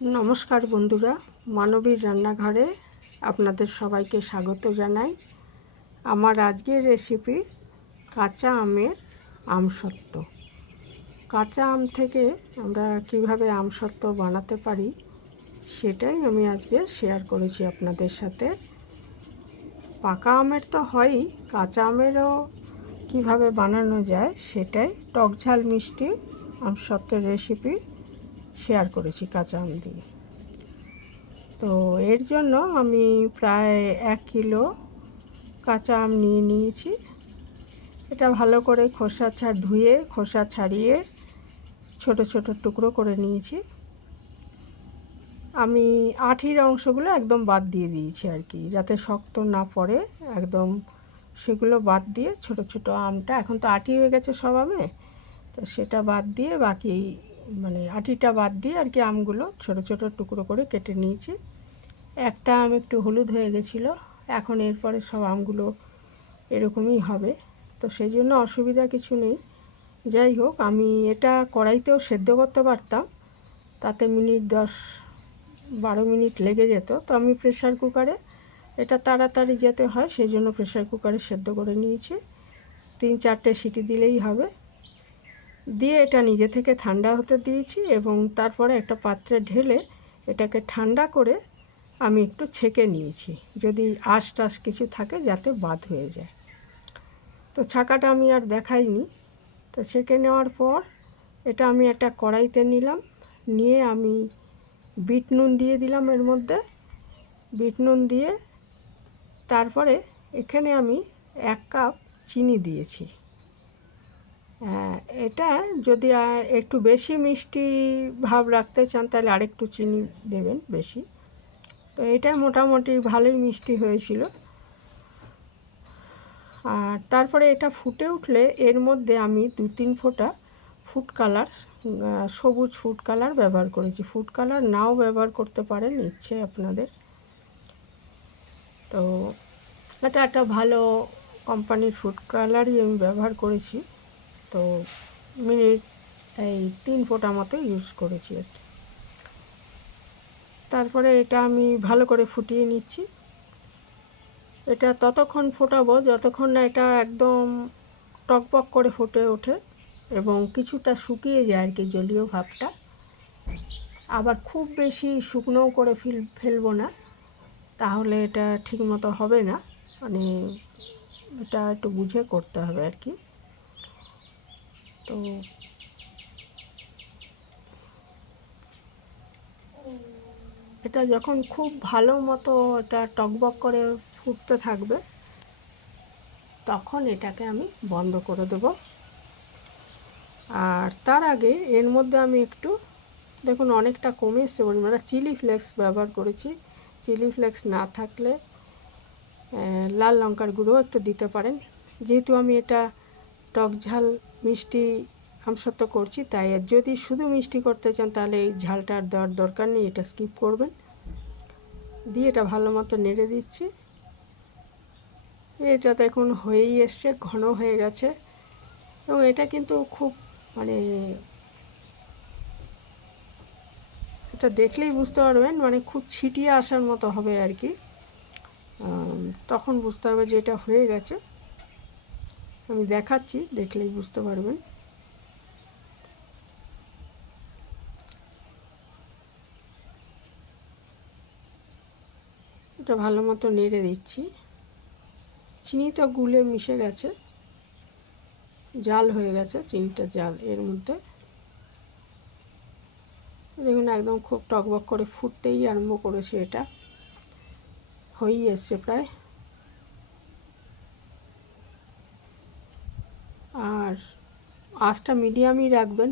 নমস্কার বন্ধুরা, মানবীর রান্নাঘরে আপনাদের সবাইকে স্বাগত জানাই। আমার আজকের রেসিপি কাঁচা আমের আমসত্ত্ব। কাঁচা আম থেকে আমরা কিভাবে আমসত্ত্ব বানাতে পারি সেটাই আমি আজকে শেয়ার করেছি আপনাদের সাথে। পাকা আমের তো হয়ই, কাঁচা আমেরও কিভাবে বানানো যায় সেটাই টকঝাল মিষ্টি আমসত্ত্বের রেসিপি শেয়ার করেছি কাঁচা আম দিয়ে। তো এর জন্য আমি প্রায় 1 কিলো কাঁচা আম নিয়েছি। এটা ভালো করে ধুয়ে খোসা ছাড়িয়ে ছোট ছোট টুকরো করে নিয়েছি। আমি আঠির অংশগুলো একদম বাদ দিয়ে দিয়েছি আর কি, যাতে শক্ত না পড়ে। একদম সেগুলো বাদ দিয়ে ছোট ছোট আমটা, এখন তো আঠি হয়ে গেছে সব আমে, তো সেটা বাদ দিয়ে বাকি আঠিটা বাদ দিয়ে আর কি আমগুলো ছোট ছোট টুকরো করে কেটে নিয়েছি। একটা আম একটু হলুদ হয়ে গেছিলো, এখন এরপরে সব আমগুলো এরকমই হবে, তো সেই জন্য অসুবিধা কিছু নেই। যাই হোক, আমি এটা কড়াইতেও সেদ্ধ করতে পারতাম, তাতে 10-12 মিনিট লেগে যেত। তো আমি প্রেসার কুকারে, এটা তাড়াতাড়ি যেতে হয় সেই জন্য প্রেসার কুকারে সেদ্ধ করে নিয়েছি। 3-4টে সিটি দিলেই হবে। দিয়ে এটা নিজে থেকে ঠান্ডা হতে দিয়েছি এবং তারপরে একটা পাত্রে ঢেলে এটাকে ঠান্ডা করে আমি একটু ছেঁকে নিয়েছি, যদি আঁশ টাশ কিছু থাকে যাতে বাদ হয়ে যায়। তো ছাঁকাটা আমি আর দেখাইনি। তো ছেঁকে নেওয়ার পর এটা আমি একটা কড়াইতে নিলাম, নিয়ে আমি বিট নুন দিয়ে দিলাম এর মধ্যে। বিট নুন দিয়ে তারপরে এখানে আমি 1 কাপ চিনি দিয়েছি। এটা যদি একটু বেশি মিষ্টি ভাব রাখতে চান তাহলে আরেকটু চিনি দেবেন বেশি। তো এটা মোটামুটি ভালোই মিষ্টি হয়েছিল। আর তারপরে এটা ফুটে উঠলে এর মধ্যে আমি 2-3 ফোঁটা ফুড কালার, সবুজ ফুড কালার ব্যবহার করেছি। ফুড কালার নাও ব্যবহার করতে পারেন, ইচ্ছে আপনাদের। তো এটা একটা ভালো কোম্পানির ফুড কালারই আমি ব্যবহার করেছি। তো এই 3 ফোঁটা মতো ইউজ করেছি আর কি। তারপরে এটা আমি ভালো করে ফুটিয়ে নিচ্ছি। এটা ততক্ষণ ফোটাবো যতক্ষণ না এটা একদম টকবক করে ফুটে ওঠে এবং কিছুটা শুকিয়ে যায় আর কি, জলীয় ভাবটা। আবার খুব বেশি শুকনোও করে ফেলবো না, তাহলে এটা ঠিকমতো হবে না। এটা একটু বুঝে করতে হবে আর কি। তো এটা যখন খুব ভালো মতো এটা টকবক করে ফুটতে থাকবে তখন এটাকে আমি বন্ধ করে দেব। আর তার আগে এর মধ্যে আমি একটু, দেখুন অনেকটা কমে এসছে পরিমাণে, চিলি ফ্লেক্স ব্যবহার করেছি। চিলি ফ্লেক্স না থাকলে লাল লঙ্কার গুঁড়ো একটু দিতে পারেন। যেহেতু আমি এটা টক ঝাল মিষ্টি আমসত্ত্ব করছি, তাই যদি শুধু মিষ্টি করতে চান তাহলে এই ঝালটা আর দেওয়ার দরকার নেই, এটা স্কিপ করবেন। দিয়ে এটা ভালো মতো নেড়ে দিচ্ছি। এটা দেখুন হয়েই এসছে, ঘন হয়ে গেছে। এবং এটা কিন্তু খুব এটা দেখলেই বুঝতে পারবেন, খুব ছিটিয়ে আসার মতো হবে আর কি। তখন বুঝতে হবে যে এটা হয়ে গেছে। আমি দেখাচ্ছি, দেখলেই বুঝতে পারবেন। এটা ভালো মতো নেড়ে দিচ্ছি। চিনিটা গুলে মিশে গেছে, জাল হয়ে গেছে, চিনিটা জাল এর মধ্যে। দেখুন একদম খুব টকবক করে ফুটতেই আরম্ভ করেছে, এটা হয়েই এসছে প্রায়। আর আঁচটা মিডিয়ামই রাখবেন,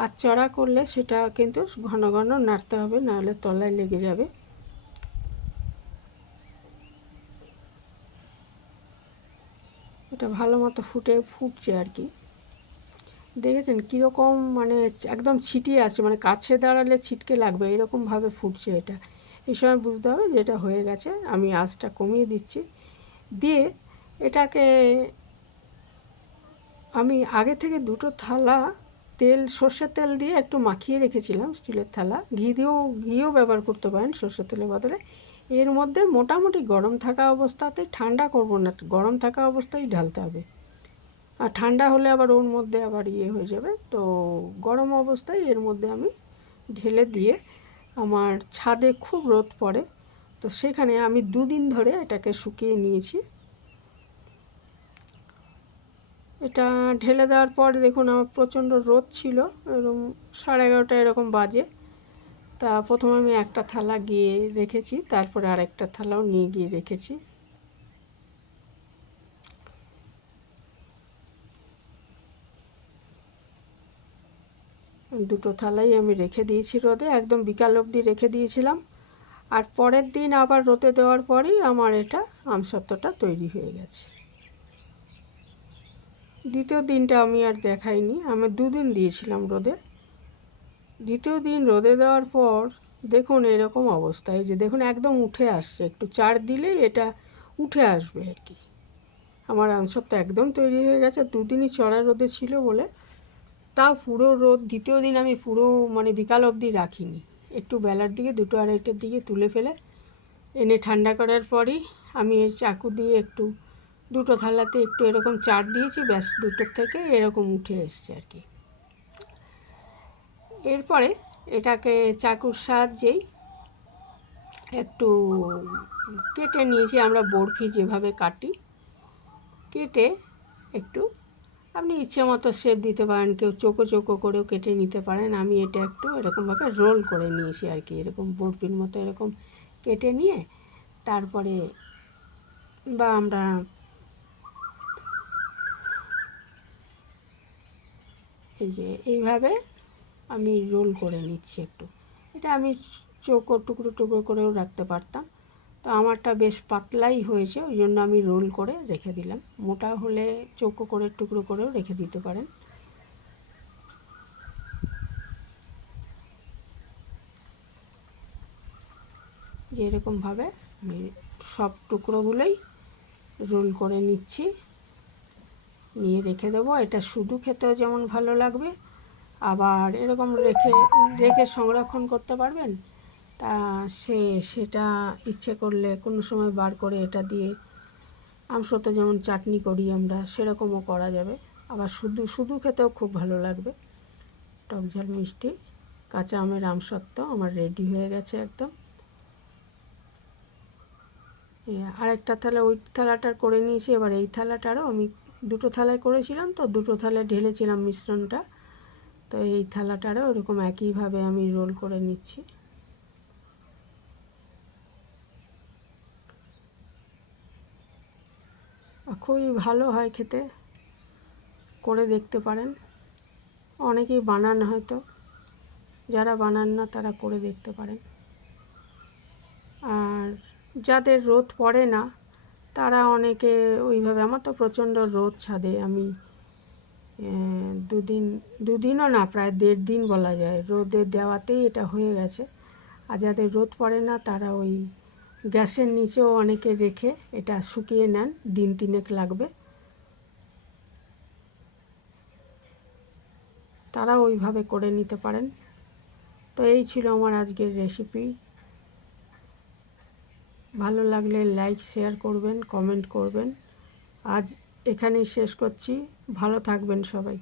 আর চড়া করলে সেটা কিন্তু ঘন ঘন নাড়তে হবে, নাহলে তলায় লেগে যাবে। এটা ভালো মতো ফুটছে আর কি। দেখেছেন কীরকম একদম ছিটিয়ে আছে, কাছে দাঁড়ালে ছিটকে লাগবে, এরকমভাবে ফুটছে এটা। এই সময় বুঝতে হবে যে এটা হয়ে গেছে। আমি আঁচটা কমিয়ে দিচ্ছি। দিয়ে এটাকে আমি আগে থেকে 2টো থালা তেল, সর্ষের তেল দিয়ে একটু মাখিয়ে রেখেছিলাম স্টিলের থালা। ঘিও ব্যবহার করতে পারেন সর্ষের তেলের বদলে। এর মধ্যে মোটামুটি গরম থাকা অবস্থাতে, ঠান্ডা করব না, গরম থাকা অবস্থায় ঢালতে হবে। আর ঠান্ডা হলে আবার ওর মধ্যে আবার হয়ে যাবে। তো গরম অবস্থায় এর মধ্যে আমি ঢেলে দিয়ে, আমার ছাদে খুব রোদ পড়ে, তো সেখানে আমি 2 দিন ধরে এটাকে শুকিয়ে নিয়েছি। এটা ঢেলে দেওয়ার পর দেখুন আমার প্রচণ্ড রোদ ছিল, এরকম 11:30 এরকম বাজে। তা প্রথমে আমি একটা থালা গিয়ে রেখেছি, তারপরে আরেকটা থালাও নিয়ে গিয়ে রেখেছি। দুটো থালাই আমি রেখে দিয়েছি রোদে, একদম বিকাল অবধি রেখে দিয়েছিলাম। আর পরের দিন আবার রোদে দেওয়ার পরেই আমার এটা আমসত্ত্বটা তৈরি হয়ে গেছে। দ্বিতীয় দিনটা আমি আর দেখাইনি, আমি 2 দিন দিয়েছিলাম রোদে। দ্বিতীয় দিন রোদে দেওয়ার পর দেখুন এরকম অবস্থা, এই যে দেখুন একদম উঠে আসছে, একটু চার দিলেই এটা উঠে আসবে আর কি। আমার আমসত্ত্ব একদম তৈরি হয়ে গেছে। 2 দিনই চড়া রোদে ছিল বলে। তাও পুরো রোদ দ্বিতীয় দিন আমি পুরো মানে বিকাল অবধি রাখিনি, একটু বেলার দিকে 2-2:30টার দিকে তুলে ফেলে এনে ঠান্ডা করার পরই আমি এর চাকু দিয়ে একটু দুটো থালাতে একটু এরকম চার দিয়েছি, ব্যাস দুটোর থেকে এরকম উঠে এসছে আর কি। এরপরে এটাকে চাকুর সাহায্যেই একটু কেটে নিয়েছি, আমরা বরফি যেভাবে কাটি, কেটে একটু আপনি ইচ্ছে মতো শেপ দিতে পারেন, কেউ চোখো চোখো করেও কেটে নিতে পারেন। আমি এটা একটু এরকমভাবে রোল করে নিয়েছি আর কি, এরকম বরফির মতো এরকম কেটে নিয়ে তারপরে বা আমরা এই যে এইভাবে আমি রোল করে নিচ্ছি একটু। এটা আমি চৌকো টুকরো টুকরো করেও রাখতে পারতাম, তো আমারটা বেশ পাতলাই হয়েছে, ওই জন্য আমি রোল করে রেখে দিলাম। মোটা হলে চৌকো করে টুকরো করেও রেখে দিতে পারেন। যে এরকমভাবে আমি সব টুকরোগুলোই রোল করে নিচ্ছি, নিয়ে রেখে দেবো। এটা শুধু খেতেও যেমন ভালো লাগবে, আবার এরকম রেখে সংরক্ষণ করতে পারবেন। তা সেটা ইচ্ছে করলে কোনো সময় বার করে এটা দিয়ে আমসত্ত্ব যেমন চাটনি করি আমরা, সেরকমও করা যাবে। আবার শুধু খেতেও খুব ভালো লাগবে। টক ঝাল মিষ্টি কাঁচা আমের আমসত্ত্ব আমার রেডি হয়ে গেছে একদম। আরেকটা থালা, ওই থালাটার করে নিয়েছি, এবার এই থালাটারও আমি দুটো থালায় করেছিলাম, তো দুটো থালায় ঢেলেছিলাম মিশ্রণটা, তো এই থালাটারও ওরকম একইভাবে আমি রোল করে নিচ্ছি। খুবই ভালো হয় খেতে, করে দেখতে পারেন। অনেকেই বানান, হয়তো যারা বানান না তারা করে দেখতে পারেন। আর যাদের রোদ পড়ে না তারা অনেকে ওইভাবে, আমার তো প্রচণ্ড রোদ ছাদে, আমি 2দিনও না, প্রায় 1.5 দিন বলা যায় রোদে দেওয়াতেই এটা হয়ে গেছে। আর যাদের রোদ পড়ে না তারা ওই গ্যাসের নিচেও অনেকে রেখে এটা শুকিয়ে নেন, 2-3 লাগবে, তারা ওইভাবে করে নিতে পারেন। তো এই ছিল আমার আজকের রেসিপি। ভালো লাগলে লাইক শেয়ার করবেন, কমেন্ট করবেন। আজ এখানেই শেষ করছি, ভালো থাকবেন সবাই।